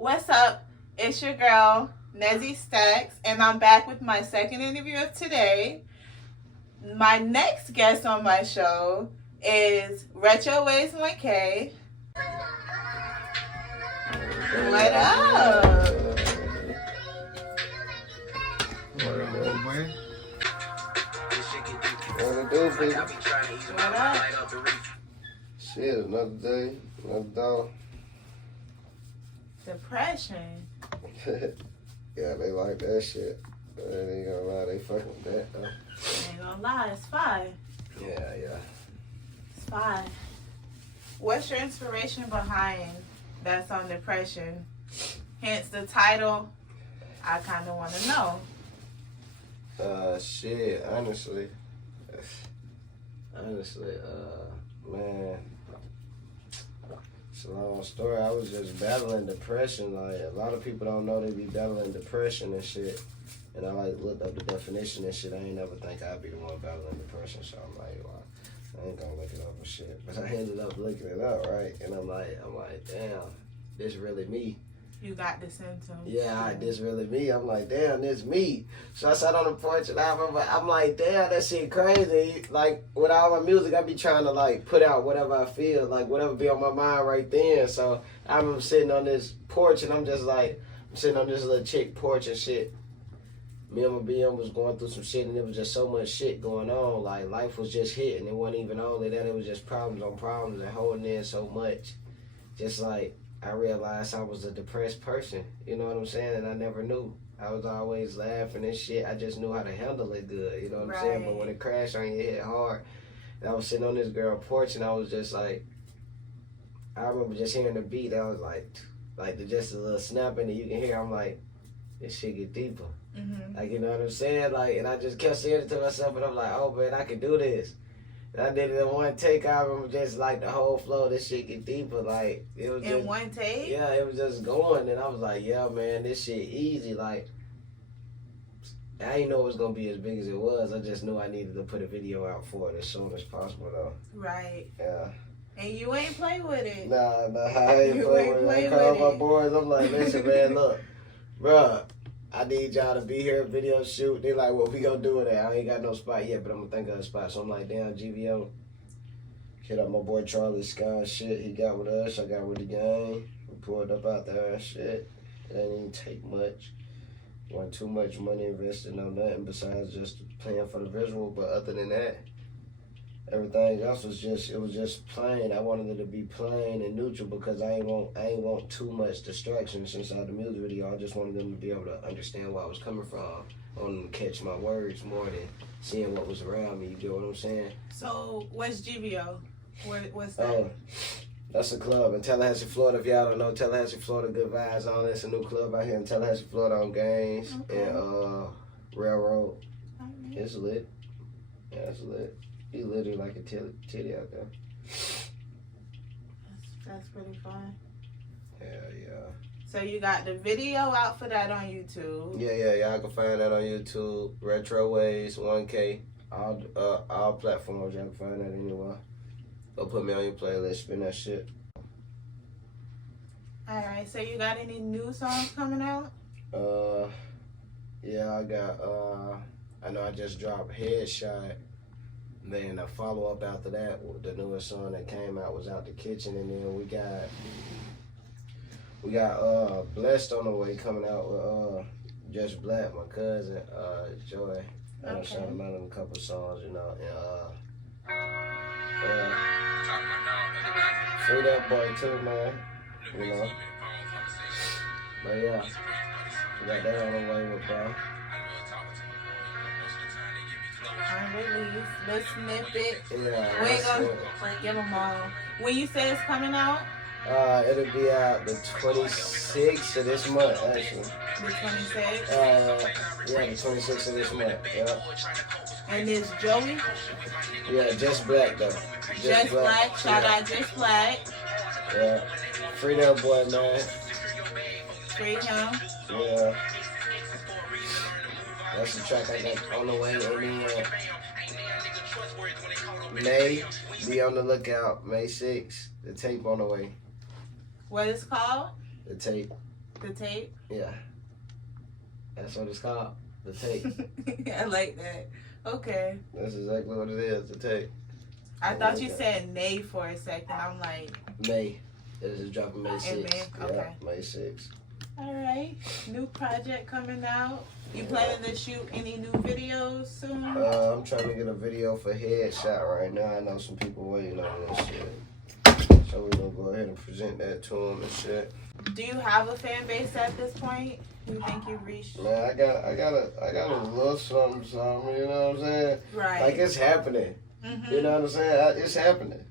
What's up? It's your girl, Nezzy Stacks, and I'm back with my second interview of today. My next guest on my show is Retro Waves 1K. What up? What it do, people? What up? Shit, another day, another dog. Depression. Yeah, they like that shit. They ain't gonna lie, they fucking with that, though. Ain't gonna lie, it's fine. Yeah. It's fine. What's your inspiration behind that song, Depression? Hence the title. I kind of want to know. Shit, honestly, man, it's a long story. I was just battling depression. Like, a lot of people don't know they be battling depression and shit. And I, like, looked up the definition and shit. I ain't never think I'd be the one battling depression. So I'm like, well, I ain't gonna look it up and shit. But I ended up looking it up, right? And I'm like, damn, this really me. You got the symptoms. Yeah, this really me. I'm like, damn, this me. So I sat on the porch and I'm like, damn, that shit crazy. Like, with all my music, I be trying to, like, put out whatever I feel, like, whatever be on my mind right then. So I remember sitting on this porch and I'm just like, I'm sitting on this little chick porch and shit. Me and my BM was going through some shit and there was just so much shit going on. Like, life was just hitting. It wasn't even only that, it was just problems on problems and holding in so much. Just like, I realized I was a depressed person, you know what I'm saying? And I never knew. I was always laughing and shit. I just knew how to handle it good, you know what I'm saying? But when it crashed on your head hard, and I was sitting on this girl porch and I was just like, I remember just hearing the beat. I was like just a little snapping that you can hear. I'm like, this shit get deeper. Mm-hmm. Like, you know what I'm saying? Like, and I just kept saying it to myself and I'm like, oh man, I can do this. And I did it in one take. I remember just like the whole flow, this shit get deeper. Like, it was in just, one take? Yeah, it was just going. And I was like, yeah, man, this shit easy. Like, I didn't know it was going to be as big as it was. I just knew I needed to put a video out for it as soon as possible, though. Right. Yeah. And you ain't play with it. Nah, I ain't play with it. I called my boys. I'm like, listen, man, look, bruh, I need y'all to be here, video shoot. They like, what we gonna do with it? I ain't got no spot yet, but I'm gonna think of a spot. So I'm like, damn, GVO. Hit up my boy Charlie Scott, shit. He got with us. I got with the gang. We pulled up out there and shit. It didn't even take much. Wasn't too much money invested on nothing besides just paying for the visual. But other than that, everything else was just plain. I wanted it to be plain and neutral because I ain't want too much distractions inside the music video. I just wanted them to be able to understand where I was coming from. I wanted them to catch my words more than seeing what was around me. You get what I'm saying? So, what's GVO? What's that? Oh, that's a club in Tallahassee, Florida. If y'all don't know, Tallahassee, Florida, Good Vibes on. It's a new club out here in Tallahassee, Florida on Gaines and Railroad. Okay. It's lit. Yeah, it's lit. You literally like a titty out there. That's pretty fun. Yeah. So you got the video out for that on YouTube. Yeah. Y'all can find that on YouTube. Retro Waves 1K. All platforms. Y'all can find that anywhere. Go put me on your playlist. Spin that shit. Alright, so you got any new songs coming out? Yeah, I got, I know I just dropped Headshot. Then a follow-up after that, the newest song that came out was Out the Kitchen. And then we got Blessed on the way coming out with Just Black, my cousin, Joy. I shot him out in a couple songs, you know. And Free That Boy too, man. You know. But yeah, we got that on the way with bro. Unreleased, the snippet. Yeah, We ain't gonna give them all. When you say it's coming out? It'll be out the 26th of this month, actually. The 26th? Yeah, the 26th of this month, yeah. And it's Joey? Yeah, Just Black, though. Just Black. Shout out Just Black. Yeah. Free That Boy, man. Free him. Yeah. That's the track I got on the way. And then May, be on the lookout. May 6th. The tape on the way. What it's called? The tape. The tape? Yeah. That's what it's called. The tape. I like that. Okay. That's exactly what it is, the tape. I thought you said Nay for a second. I'm like... May. This is dropping May 6th. May? Okay. Yeah, May 6th. All right. New project coming out. You planning to shoot any new videos soon? I'm trying to get a video for Headshot right now. I know some people waiting on this shit. So we're going to go ahead and present that to them and shit. Do you have a fan base at this point? You think you've reached? Man, I got a little something, you know what I'm saying? Right. Like, it's happening. Mm-hmm. You know what I'm saying? It's happening.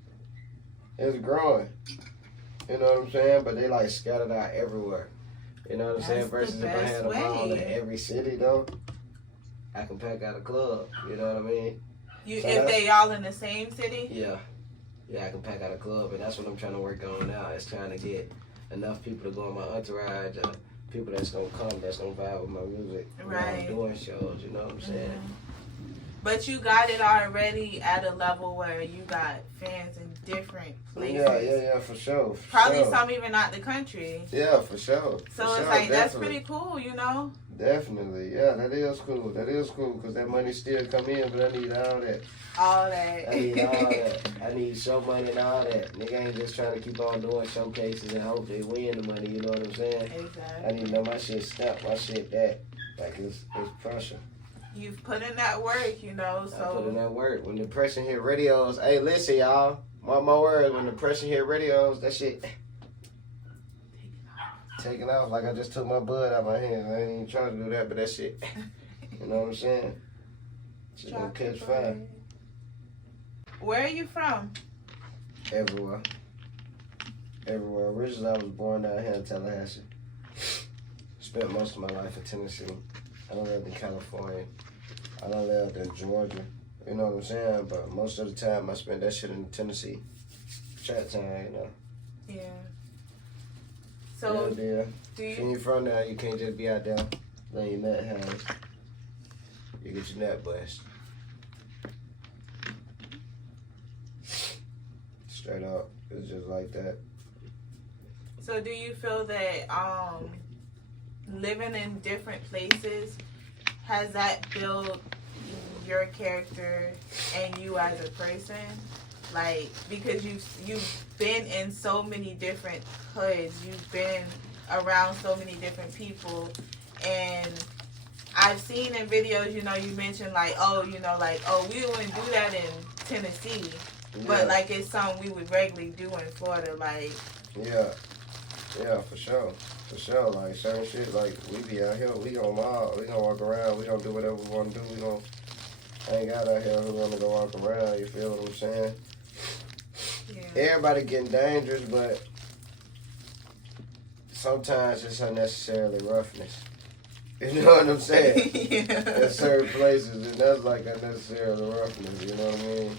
It's growing. You know what I'm saying? But they like scattered out everywhere. You know what I'm saying? That's Versus the if I had a ball in way. every city, though, I can pack out a club. You know what I mean? You, So if they all in the same city? Yeah. Yeah, I can pack out a club, and that's what I'm trying to work on now. Is trying to get enough people to go on my entourage, people that's gonna come, that's gonna vibe with my music. Right. While I'm doing shows, you know what I'm saying? Mhm. But you got it already at a level where you got fans in different places. Yeah, for sure. For Probably sure. some even out the country. Yeah, for sure. So For it's sure, like, that's definitely. pretty cool, you know? Definitely, yeah, that is cool. That is cool, because that money still come in, but I need all that. All that. I need all that. I need show money and all that. Nigga ain't just trying to keep on doing showcases and hope they win the money, you know what I'm saying? Exactly. I need to know my shit step, my shit that. Like, it's pressure. You've put in that work, you know, I put in so. that work. When the depression hit radios, hey, listen, y'all. Mark my words, when the depression hit radios, that shit taking off. Like I just took my bud out my hands. I ain't even trying to do that, but that shit, you know what I'm saying? Shit gonna catch fire. Where are you from? Everywhere. Everywhere. Originally, I was born down here in Tallahassee. Spent most of my life in Tennessee. I done lived in California. I done lived in Georgia. You know what I'm saying? But most of the time, I spent that shit in Tennessee. Chat time, you know. Yeah. So, yeah, dear. do you... When you from there, you can't just be out there laying your nut hands. You get your nut bust. Straight up. It's just like that. So do you feel that living in different places, has that built your character and you as a person? Like, because you've been in so many different hoods, you've been around so many different people, and I've seen in videos, you know, you mentioned like, oh, you know, like, oh, we wouldn't do that in Tennessee, but like it's something we would regularly do in Florida, like. Yeah, for sure. For sure. Like certain shit, like we be out here, we gonna mob, we gonna walk around, we gonna do whatever we wanna do, we gonna hang out out here, we wanna go walk around, you feel what I'm saying? Yeah. Everybody getting dangerous, but sometimes it's unnecessarily roughness. You know what I'm saying? Yeah. In certain places, and that's like unnecessarily roughness, you know what I mean?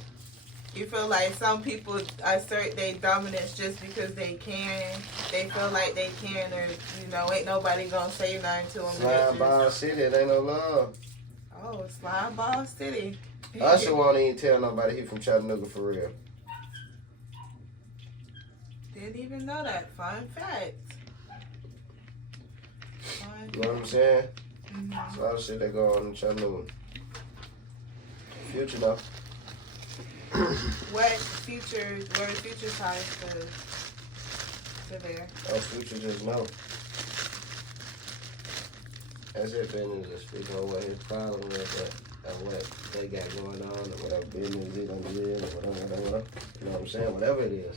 You feel like some people assert their dominance just because they can. They feel like they can, or, you know, ain't nobody gonna say nothing to them. Slime Ball City, it ain't no love. Oh, Slime Ball City. Usher won't even tell nobody he from Chattanooga for real. Didn't even know that. Fun fact. You know what I'm saying? Mm-hmm. It's a lot of shit that go on in Chattanooga. Future though. Where future ties to there? Oh, Future just know. That's his business to speak on what his problem was and what they got going on or whatever business he gonna do or whatever. You know what I'm saying? Whatever it is.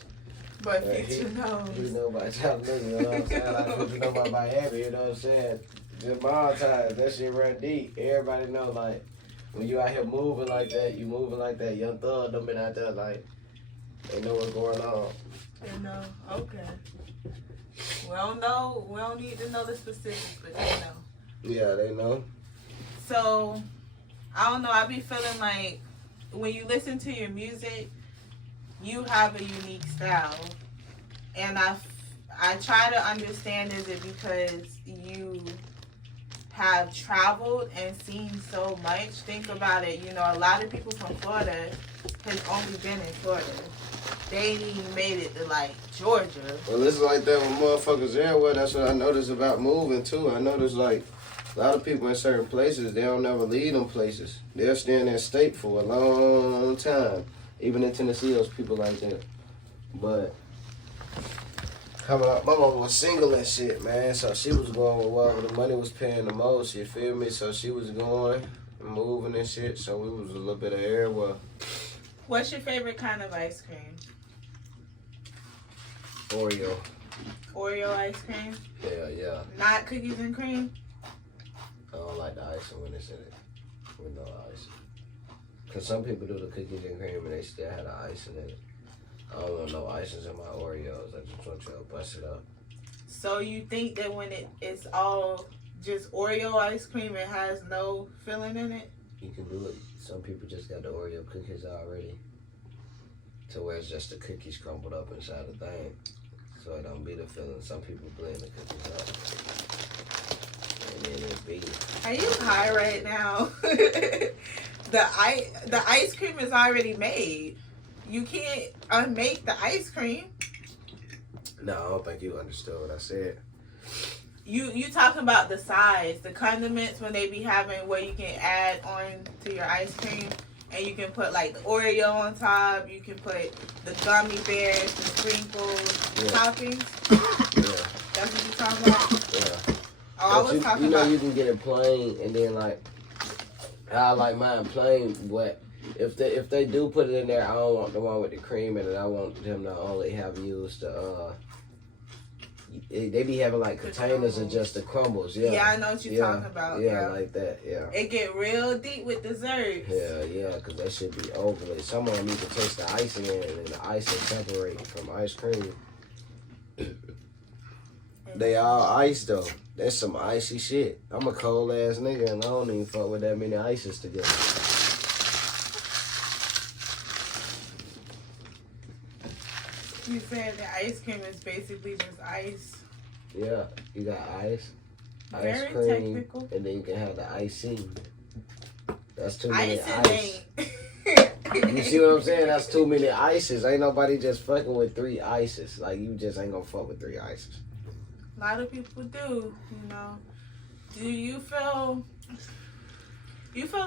But Future knows. He know about Chattanooga, you know what I'm saying? Like Future know about Miami, you know what I'm saying? Just my time, that shit run deep. Everybody know, like, when you out here moving like that, you moving like that. Young Thug done been out there, like, they know what's going on. They know. Okay. We don't need to know the specifics, but they know. Yeah, they know. So, I don't know, I be feeling like when you listen to your music, you have a unique style. And I try to understand, is it because you have traveled and seen so much? Think about it, you know, a lot of people from Florida has only been in Florida. they ain't even made it to like Georgia. Well, it's like that when motherfuckers everywhere. That's what I noticed about moving too. I noticed like a lot of people in certain places, they don't never leave them places. They'll stay in that state for a long time. Even in Tennessee, those people like that. But coming up, my mama was single and shit, man. So she was going with wherever the money was paying the most. You feel me? So she was going and moving and shit. So we was a little bit of everywhere. What's your favorite kind of ice cream? Oreo. Oreo ice cream? Yeah. Not cookies and cream? I don't like the icing when it's in it. With no ice. Because some people do the cookies and cream and they still have the icing in it. I don't want no icings in my Oreos. I just want y'all to bust it up. So you think that when it's all just Oreo ice cream, it has no filling in it? You can do it. Some people just got the Oreo cookies already. To where it's just the cookies crumbled up inside the thing. So it don't be the filling. Some people blend the cookies up. And then it be. Are you high right now? The ice cream is already made. You can't unmake the ice cream. No, I don't think you understood what I said. You talking about the size, the condiments when they be having where you can add on to your ice cream, and you can put like the Oreo on top. You can put the gummy bears, the sprinkles, toppings. Yeah. That's what you talking about. Yeah. Oh, I was talking about. You can get it plain, and then like I like mine plain. But if they do put it in there, I don't want the one with the cream in it. I want them to only have used the. They be having like containers of just the crumbles. Yeah, I know what you're talking about. Yeah, like that. Yeah. It get real deep with desserts. Yeah, because that should be overly. Some of them need to taste the icing in it, and the icing separate from ice cream. They all ice though. That's some icy shit. I'm a cold ass nigga and I don't even fuck with that many ices together. You said the ice cream is basically just ice. Yeah, you got ice Very cream, technical. and then you can have the icing. That's too many Icing ice. You see what I'm saying? That's too many ices. Ain't nobody just fucking with 3 ices. Like, you just ain't gonna fuck with 3 ices. A lot of people do, you know. Do you feel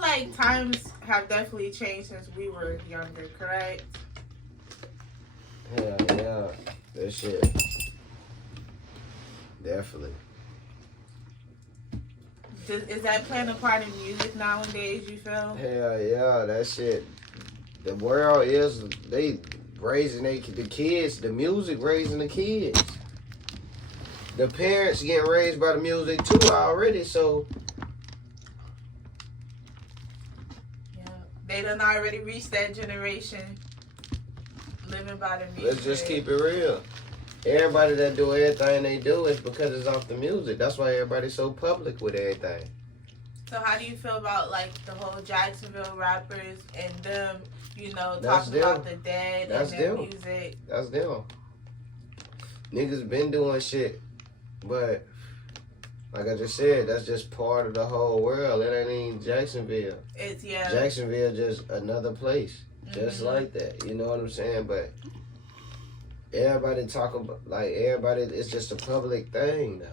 like times have definitely changed since we were younger, correct? Hell yeah. That shit. Definitely. Is that playing a part in music nowadays, you feel? Hell yeah, that shit. The world is, they raising the kids, the music raising the kids. The parents getting raised by the music too already, so. Yeah. They done already reached that generation living by the music. Let's just keep it real. Everybody that do everything they do is because it's off the music. That's why everybody's so public with everything. So how do you feel about like the whole Jacksonville rappers and them, you know, That's talking them. about the dead That's and their them. music? That's them. Niggas been doing shit, but like I just said, that's just part of the whole world. It ain't even Jacksonville. It's Jacksonville just another place, just like that. You know what I'm saying? But everybody talk about everybody. It's just a public thing now.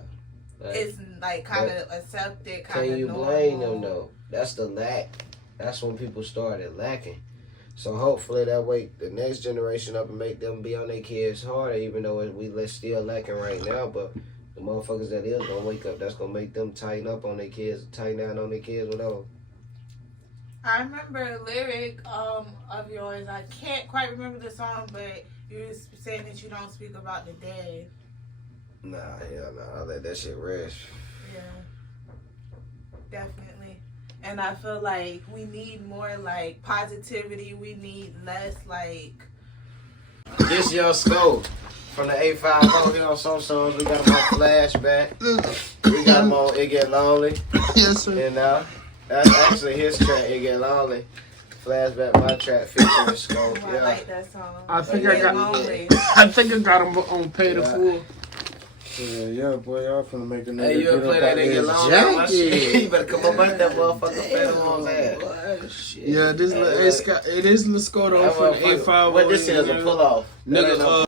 Like, it's like kind of accepted, kind of can you normal. blame them though? That's the lack. That's when people started lacking. So hopefully that way the next generation up and make them be on their kids harder, even though we still lacking right now. But the motherfuckers that is gonna wake up, that's gonna make them tighten up on their kids, tighten down on their kids, whatever. I remember a lyric of yours. I can't quite remember the song, but you was saying that you don't speak about the dead. Nah, hell nah. I let that shit rest. Yeah, definitely. And I feel like we need more like positivity. We need less like. This young Scope from the 850 here on some songs. We got him on Flashback. We got him on It Get Lonely. Yes, sir. And that's actually his track, It Get Lonely. Flashback, my track featuring Scope. I like that song. I think It I Get got. Lonely. I think I got him on Pay the Yeah. Fool. Yeah, boy, y'all finna make a nigga Hey, you ever get play up that out nigga this long ass my shit? jacket. You better come up under that motherfucker fat on that. Boy, Shit. Yeah, this little Scott, it is Lascoto That for the motherfucker- 850. What this is, a pull off. Nigga,